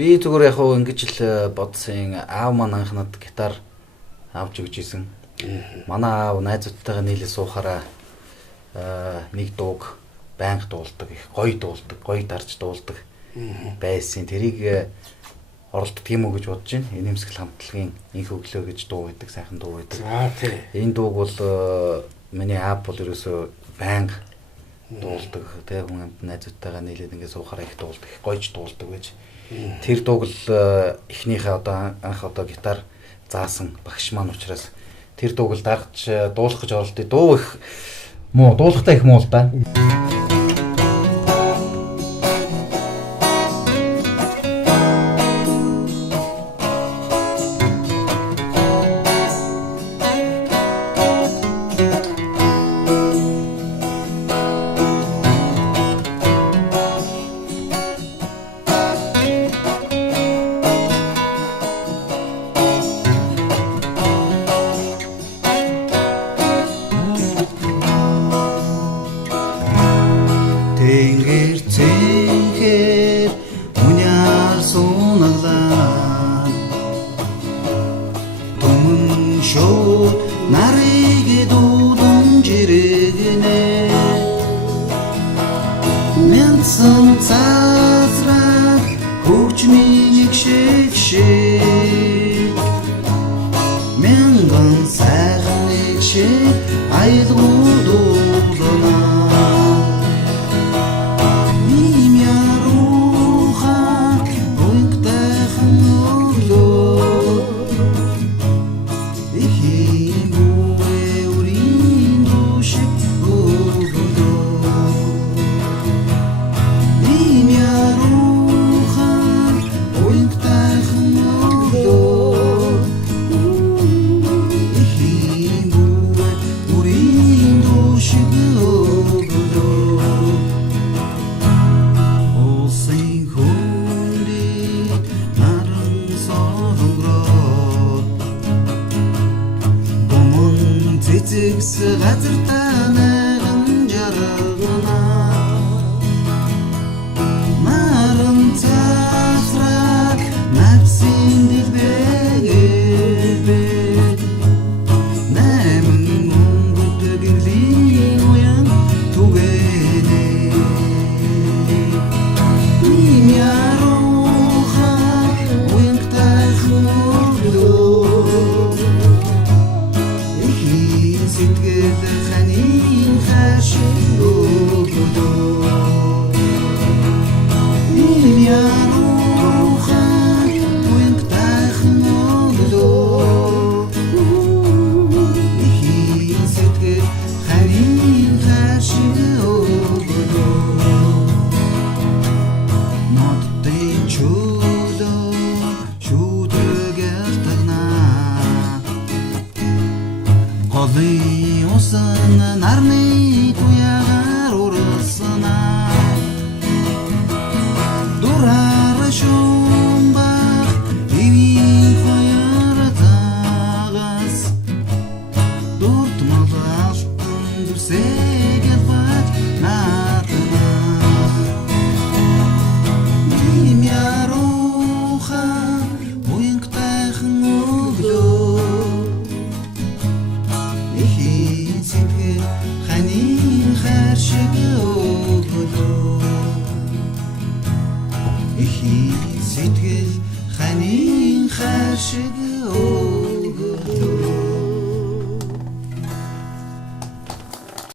Би зүгээр яг хөө ингэж л бодсон. Аав маань анхнад гитар авч өгч исэн. Манай аав найзуудтайгаа нийлээ суухаараа нэг дууг байнга дуулдаг, их гоё дуулдаг, гоё дарж дуулдаг байсан. Тэрийг оролддог юм уу гэж бодож байна. Энэмсгэл хамтлагийн инх өглөө гэж дуу байдаг, сайхан дуу байдаг. тий. Энэ дууг бол миний аав бол ерөөсөө байнга дуулдаг. Тэгээ хүн амт найзуудтайгаа нийлээд ингээд суухаараа их дуулдаг, их гоёж дуулдаг байж. Тэр дууг л эхнийхээ анх гитар заасан багш маань учраас тэр дууг л дагж дуулах гэж оролдъё. Дуу их муу, дуулахтаа их муу л да. Сэтгэл ханийн хайр шиг